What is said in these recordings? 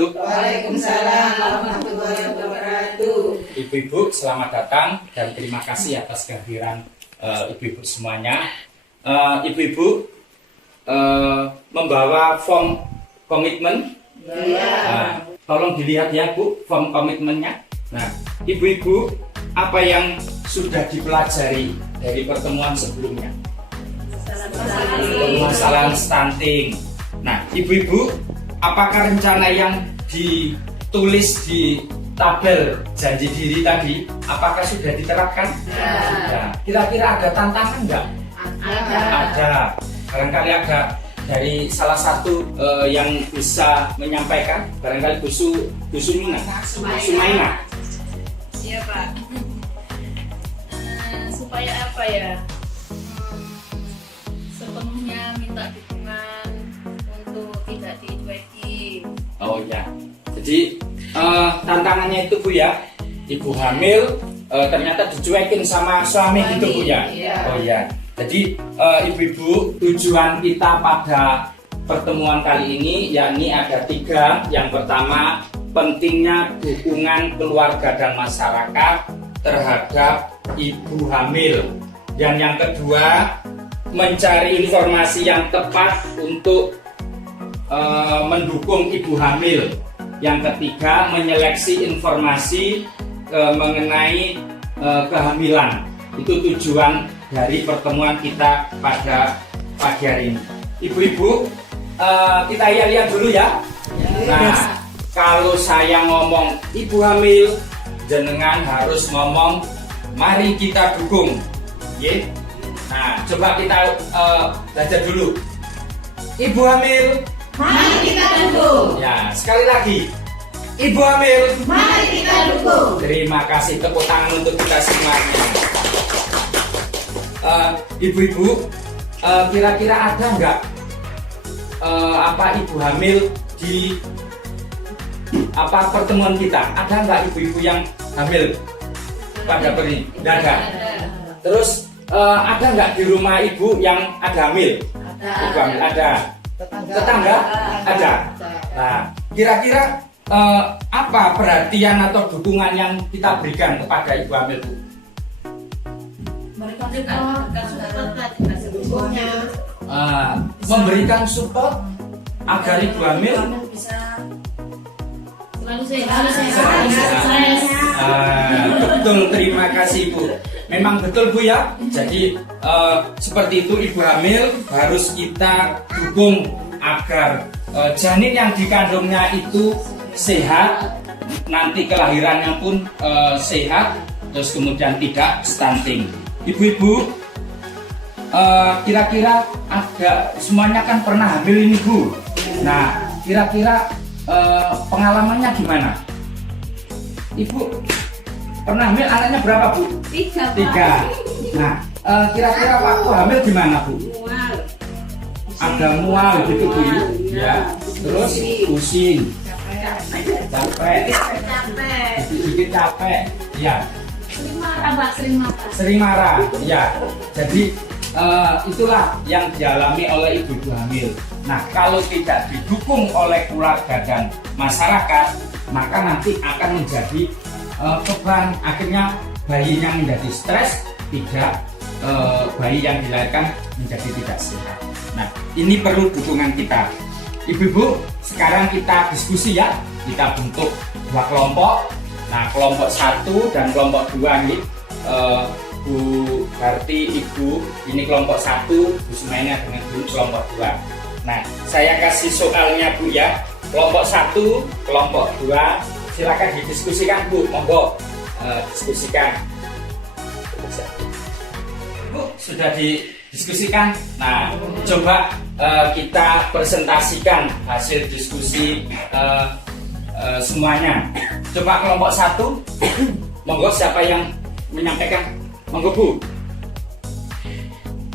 wabarakatuh. Waalaikumsalam warahmatullahi wabarakatuh. Ibu-ibu, selamat datang dan terima kasih atas kehadiran ibu-ibu semuanya. Ibu-ibu membawa form komitmen. Ya. Tolong dilihat ya Bu, form komitmennya. Nah, ibu-ibu, apa yang sudah dipelajari dari pertemuan sebelumnya? Permasalahan stunting. Nah, ibu-ibu, apakah rencana yang ditulis di tabel janji diri tadi, apakah sudah diterapkan? Ya. Kira-kira ada tantangan nggak? Ada. Barangkali ada dari salah satu yang bisa menyampaikan, barangkali Bu Sumaina. Iya Pak. Supaya apa ya? Sepenuhnya minta dukungan untuk tidak dicuekin. Oh ya. Jadi tantangannya itu Bu ya, ibu hamil ternyata dicuekin sama suami gitu Bu ya. Iya. Oh ya. Jadi ibu-ibu, tujuan kita pada pertemuan kali ini yakni ada 3. Yang pertama, pentingnya dukungan keluarga dan masyarakat terhadap ibu hamil. Dan yang kedua, mencari informasi yang tepat untuk mendukung ibu hamil. Yang ketiga, menyeleksi informasi mengenai kehamilan. Itu tujuan dari pertemuan kita pada pagi hari ini. Ibu-ibu, kita lihat dulu ya. Nah, kalau saya ngomong ibu hamil, jenengan harus ngomong mari kita dukung. Ye? Nah, coba kita belajar dulu. Ibu hamil, Mari kita dukung. ya sekali lagi. Ibu hamil, Mari kita dukung. terima kasih, tepuk tangan untuk kita semuanya. Ibu-ibu, kira-kira ada nggak ibu hamil di pertemuan kita? Ada nggak ibu-ibu yang hamil pada ini? Nggak ada. Terus ada nggak di rumah ibu yang ada hamil? Ibu hamil ada. Tetangga ada. Nah, kira-kira apa perhatian atau dukungan yang kita berikan kepada ibu hamil Bu? Memberikan support agar ibu hamil Selalu sehat. betul, terima kasih Bu. Memang betul Bu ya. Jadi seperti itu, ibu hamil harus kita dukung agar janin yang dikandungnya itu sehat, nanti kelahirannya pun sehat, terus kemudian tidak stunting. Ibu-ibu, kira-kira ada, semuanya kan pernah hamil ini Bu. Nah, kira-kira pengalamannya gimana? Ibu pernah hamil, anaknya berapa Bu? 3. Nah, kira-kira waktu hamil gimana Bu? Ada mual gitu Bu ya. Terus pusing, capek, sedikit capek, ya. Sering marah, ya. Jadi itulah yang dialami oleh ibu-ibu hamil. Nah, kalau tidak didukung oleh keluarga dan masyarakat, maka nanti akan menjadi beban. Akhirnya bayinya menjadi stres, bayi yang dilahirkan menjadi tidak sehat. Nah, ini perlu dukungan kita. Ibu-ibu, sekarang kita diskusi ya. Kita bentuk 2 kelompok. Nah, kelompok 1 dan kelompok 2 nih, Bu Harti, Ibu, ini kelompok 1, Bu Sumaina dengan Bu kelompok 2. Nah, saya kasih soalnya Bu ya. Kelompok 1, kelompok 2, silakan didiskusikan Bu, monggo diskusikan. Bu, sudah didiskusikan. Nah, coba kita presentasikan hasil diskusi semuanya. Coba kelompok 1, monggo siapa yang menyampaikan? Monggo Bu.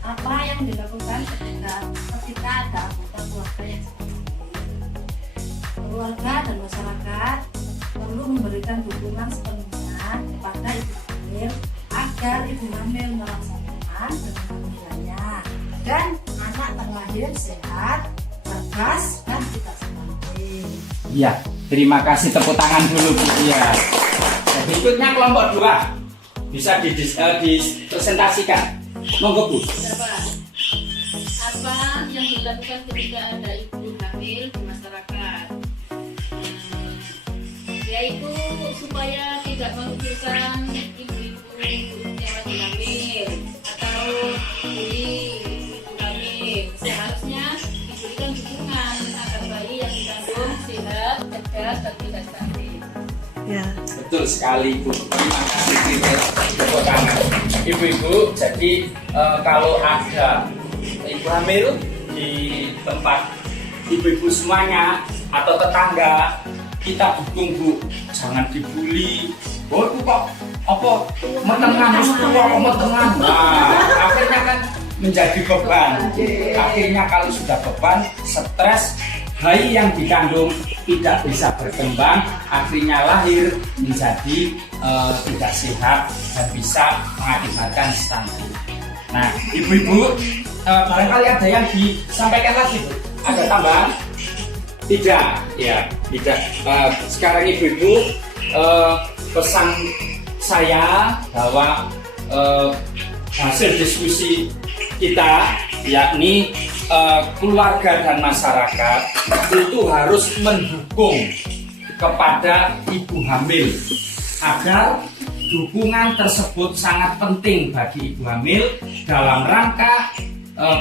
Apa yang dilakukan ketika ada anggota keluarga yang seperti ini? Keluarga dan masyarakat perlu memberikan dukungan sepenuhnya kepada ibu hamil agar ibu hamil melaksanakan kehamilannya dan anak terlahir sehat, cerdas dan tidak stunting. Iya, Terima kasih, tepuk tangan dulu Bu. Ya. Berikutnya kelompok 2 bisa dipresentasikan. Monggo Bu. Apa yang dilakukan ketika ada ibu hamil di masyarakat? Yaitu supaya tidak mengucilkan ibu-ibu yang lagi hamil atau bully ibu hamil. Seharusnya diberikan dukungan agar bayi yang dikandung sehat, cerdas, dan tidak stunting. Ya. Betul sekali Bu. Terima kasih tepuk tangan. Ibu-ibu, jadi kalau ada ibu hamil di tempat ibu-ibu semuanya atau tetangga, kita dukung Bu, jangan dibully. Oh itu kok apa metengan, metengan. Nah, akhirnya kan menjadi beban. Akhirnya kalau sudah beban, stres, bayi yang dikandung tidak bisa berkembang, akhirnya lahir menjadi tidak sehat dan bisa mengakibatkan stunting. Nah, ibu-ibu, barangkali ada yang disampaikan lagi Bu? Ada tambahan? Tidak, ya, tidak. Sekarang ibu-ibu, pesan saya bahwa hasil diskusi kita, yakni keluarga dan masyarakat itu harus mendukung kepada ibu hamil agar dukungan tersebut sangat penting bagi ibu hamil dalam rangka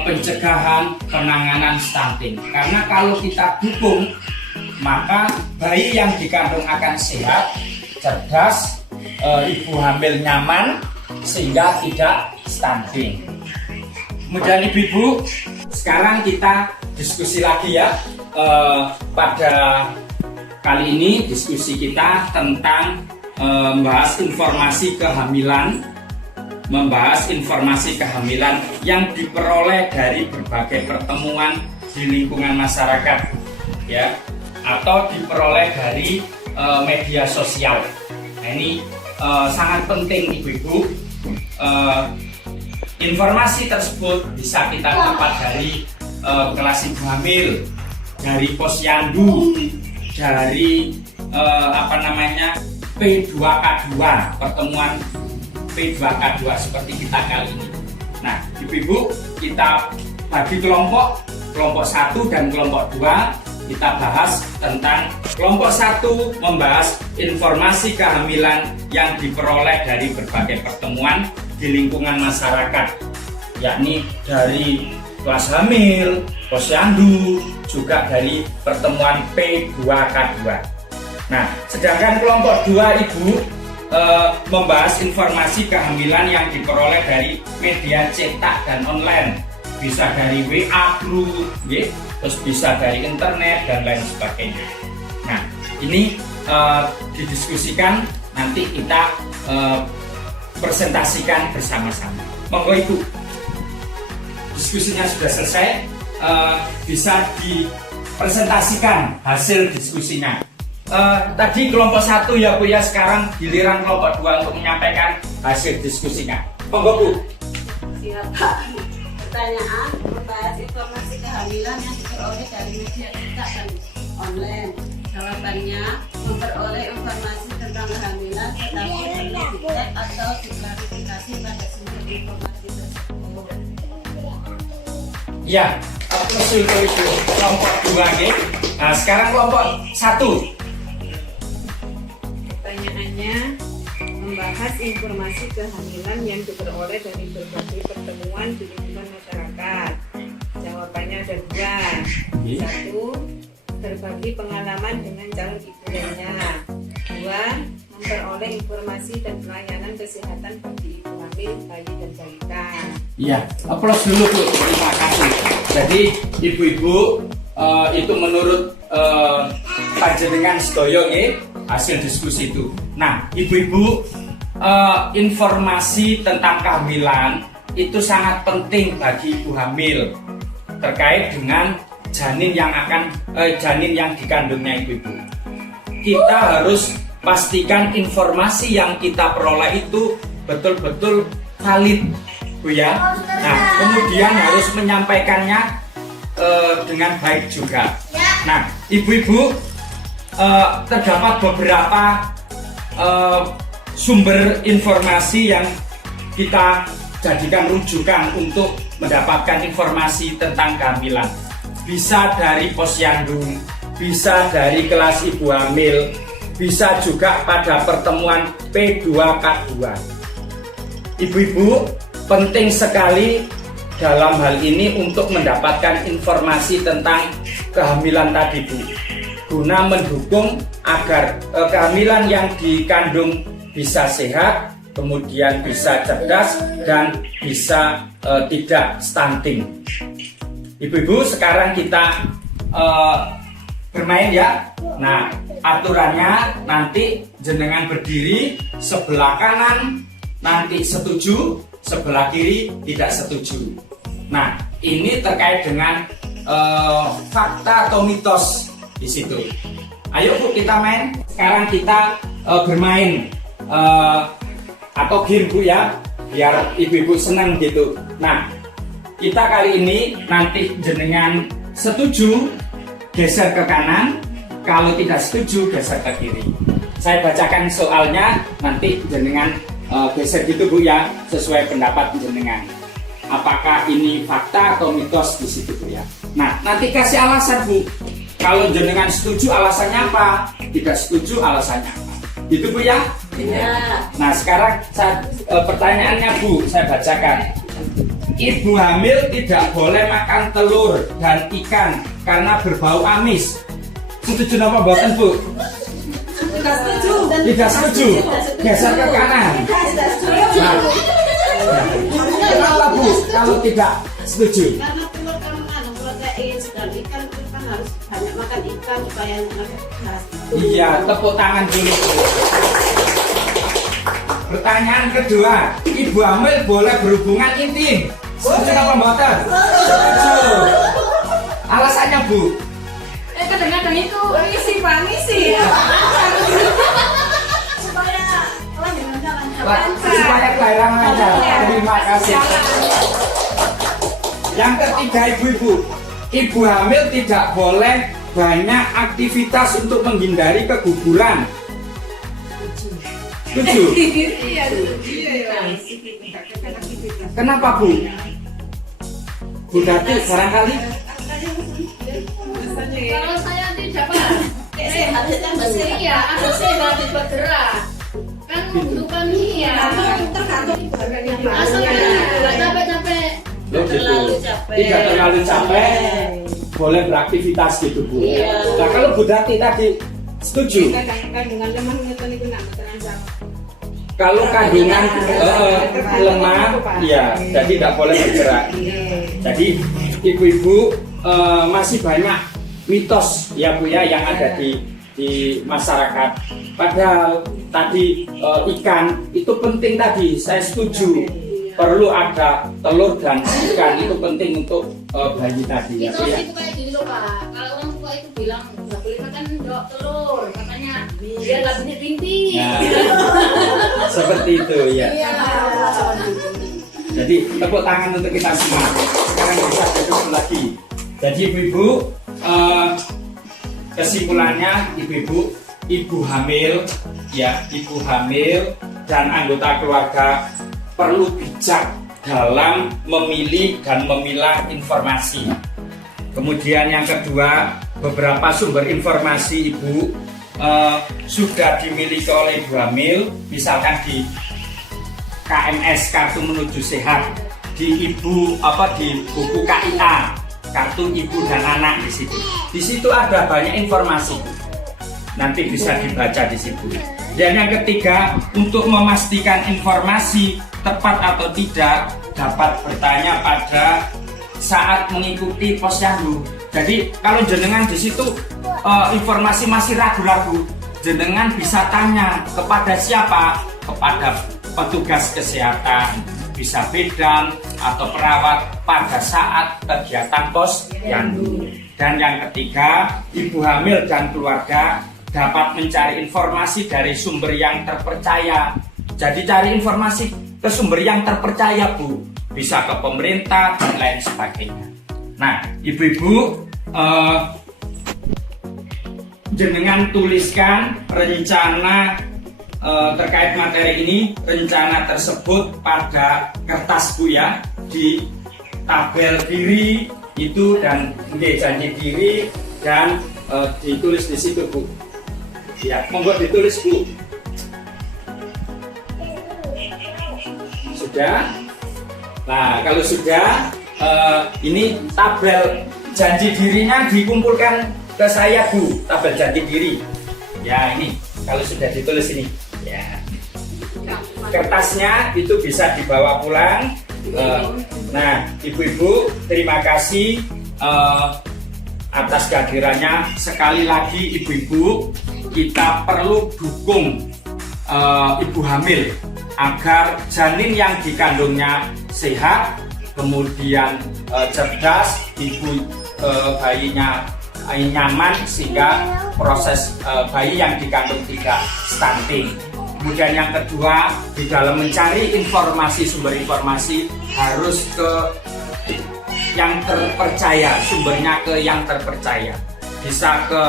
pencegahan penanganan stunting. Karena kalau kita dukung, maka bayi yang dikandung akan sehat, cerdas, ibu hamil nyaman sehingga tidak stunting. Kemudian ibu-ibu, sekarang kita diskusi lagi ya. Pada kali ini diskusi kita tentang membahas informasi kehamilan yang diperoleh dari berbagai pertemuan di lingkungan masyarakat, ya, atau diperoleh dari media sosial. Nah, ini sangat penting ibu-ibu. Informasi tersebut bisa kita dapat dari kelas ibu hamil, dari posyandu, dari P2K2, pertemuan P2K2 seperti kita kali ini. Nah, ibu-ibu, kita bagi kelompok 1 dan kelompok 2. Kita bahas tentang kelompok 1 membahas informasi kehamilan yang diperoleh dari berbagai pertemuan di lingkungan masyarakat, yakni dari kelas hamil, posyandu, juga dari pertemuan P2K2. Nah, sedangkan kelompok 2 ibu membahas informasi kehamilan yang diperoleh dari media cetak dan online, bisa dari WA group, terus bisa dari internet dan lain sebagainya. Nah, ini didiskusikan, nanti kita presentasikan bersama-sama. Monggo Ibu, diskusinya sudah selesai, bisa dipresentasikan hasil diskusinya. Tadi kelompok 1 ya Bu ya, sekarang giliran kelompok 2 untuk menyampaikan hasil diskusinya. Monggo Bu. Siap Pak. Pertanyaan, membahas informasi kehamilan yang diperoleh dari media cetak dan online. Jawabannya, memperoleh informasi tentang kehamilan tetapi perlu dicek atau diklarifikasi pada sumber informasi tersebut. Ya, betul itu kelompok 2 Nah, sekarang kelompok 1. Pertanyaannya, membahas informasi kehamilan yang diperoleh dari berbagai pertemuan di lingkungan masyarakat. Jawabannya ada 2. 1. Berbagi pengalaman dengan calon ibu lainnya. 2. Memperoleh informasi dan pelayanan kesehatan bagi ibu hamil, bayi dan balita. Iya, aplaus dulu Bu, terima kasih. Jadi ibu-ibu, itu menurut panjenengan sedoyo hasil diskusi itu. Nah, ibu-ibu, informasi tentang kehamilan itu sangat penting bagi ibu hamil terkait dengan janin yang dikandungnya ibu-ibu. Kita harus pastikan informasi yang kita peroleh itu betul-betul valid, Bu ya. Nah, kemudian harus menyampaikannya dengan baik juga. Nah, ibu-ibu, terdapat beberapa sumber informasi yang kita jadikan rujukan untuk mendapatkan informasi tentang kehamilan. Bisa dari posyandu, bisa dari kelas ibu hamil, bisa juga pada pertemuan P2K2. Ibu-ibu, penting sekali dalam hal ini untuk mendapatkan informasi tentang kehamilan tadi, Bu, guna mendukung agar kehamilan yang dikandung bisa sehat, kemudian bisa cerdas, dan bisa tidak stunting. Ibu-ibu, sekarang kita bermain ya. Nah, aturannya nanti jenengan berdiri, sebelah kanan nanti setuju, sebelah kiri tidak setuju. Nah, ini terkait dengan fakta atau mitos di situ. Ayo Bu, kita main. Sekarang kita bermain atau game Bu ya, biar ibu-ibu senang gitu. Nah, kita kali ini nanti jenengan setuju geser ke kanan, kalau tidak setuju geser ke kiri. Saya bacakan soalnya, nanti jenengan geser gitu Bu ya, sesuai pendapat jenengan. Apakah ini fakta atau mitos di situ Bu ya. Nah, nanti kasih alasan Bu. Kalau jenengan setuju alasannya apa? Tidak setuju alasannya apa? Gitu Bu ya? Iya. Nah, sekarang pertanyaannya Bu, saya bacakan. Ibu hamil tidak boleh makan telur dan ikan karena berbau amis. Setuju apa mboten Bu? Tidak setuju. Tidak setuju. Geser ke kanan. Nah, kenapa Bu kalau tidak setuju? Karena telur kan mengandung protein, dan ikan itu kan harus banyak makan ikan supaya khas. Iya, tepuk tangan dulu. Pertanyaan kedua, ibu hamil boleh berhubungan intim. Setuju apa mboten? Setuju. Alasannya Bu? Kadang-kadang itu Misi Pak, misi. Supaya kelahiran lancar. Terima kasih. Yang ketiga, ibu-ibu, ibu hamil tidak boleh banyak aktivitas untuk menghindari keguguran. Setuju? Kenapa Bu? Bu Dati barangkali? kalau saya tidak Pak, iya harus sehat bergerak. Kan membutuhkan Tergantung asalnya nggak capek-capek. Loh, gitu. Terlalu capek. Tidak terlalu capek, boleh beraktivitas gitu Bu. Iya. Nah, kalau Bu Dati tadi setuju? Kandungan lemah ngeten iku nak terancam. Kalau kandungan lemah, ya, jadi tidak boleh bergerak. Jadi ibu-ibu masih banyak mitos ya Bu ya yang ada di masyarakat. Padahal tadi ikan itu penting tadi, saya setuju. Perlu ada telur dan ikan, itu penting untuk bayi tadi ya Bu ya. Itu kayak gini loh Pak, kalau orang tua itu bilang nggak boleh makan telur, katanya biar nggak bunyi rinting. Nah, seperti itu ya. Iya. Jadi tepuk tangan untuk kita semua. Sekarang bisa duduk lagi. Jadi ibu-ibu, kesimpulannya ibu-ibu, ibu hamil ya, ibu hamil dan anggota keluarga perlu bijak dalam memilih dan memilah informasi. Kemudian yang kedua, beberapa sumber informasi ibu sudah dimiliki oleh ibu hamil, misalkan di KMS Kartu Menuju Sehat, di di buku KIA, Kartu Ibu dan Anak di situ. Di situ ada banyak informasi. Nanti bisa dibaca di situ. Dan yang ketiga, untuk memastikan informasi tepat atau tidak, dapat bertanya pada saat mengikuti posyandu. Jadi kalau jenengan di situ informasi masih ragu-ragu, jenengan bisa tanya kepada siapa? Kepada petugas kesehatan, bisa bidan atau perawat pada saat kegiatan posyandu. Dan yang ketiga, ibu hamil dan keluarga dapat mencari informasi dari sumber yang terpercaya. Jadi cari informasi ke sumber yang terpercaya Bu, bisa ke pemerintah dan lain sebagainya. Nah, ibu-ibu, jenengan tuliskan rencana terkait materi ini, rencana tersebut pada kertas Bu ya, di tabel diri itu, dan janji diri, dan ditulis di situ Bu. Ya, monggo ditulis Bu. Sudah? Nah, kalau sudah, ini tabel janji dirinya dikumpulkan ke saya Bu, tabel janji diri. Ya, ini kalau sudah ditulis ini. Ya. Kertasnya itu bisa dibawa pulang. Nah, ibu-ibu, terima kasih atas kehadirannya. Sekali lagi ibu-ibu, kita perlu dukung ibu hamil agar janin yang dikandungnya sehat, kemudian cerdas, ibu bayinya nyaman, sehingga proses bayi yang dikandung tidak stunting. Kemudian yang kedua, di dalam mencari informasi, sumber informasi harus ke yang terpercaya, sumbernya ke yang terpercaya, bisa ke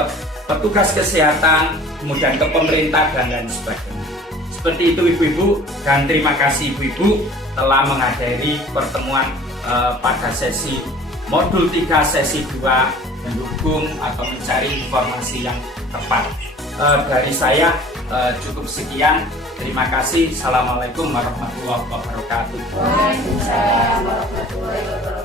petugas kesehatan, kemudian ke pemerintah, dan lain sebagainya. Seperti itu ibu-ibu, dan terima kasih ibu-ibu telah menghadiri pertemuan pada sesi modul 3 sesi 2, mendukung atau mencari informasi yang tepat. Dari saya cukup sekian. Terima kasih. Assalamualaikum warahmatullahi wabarakatuh. Waalaikumsalam warahmatullahi wabarakatuh.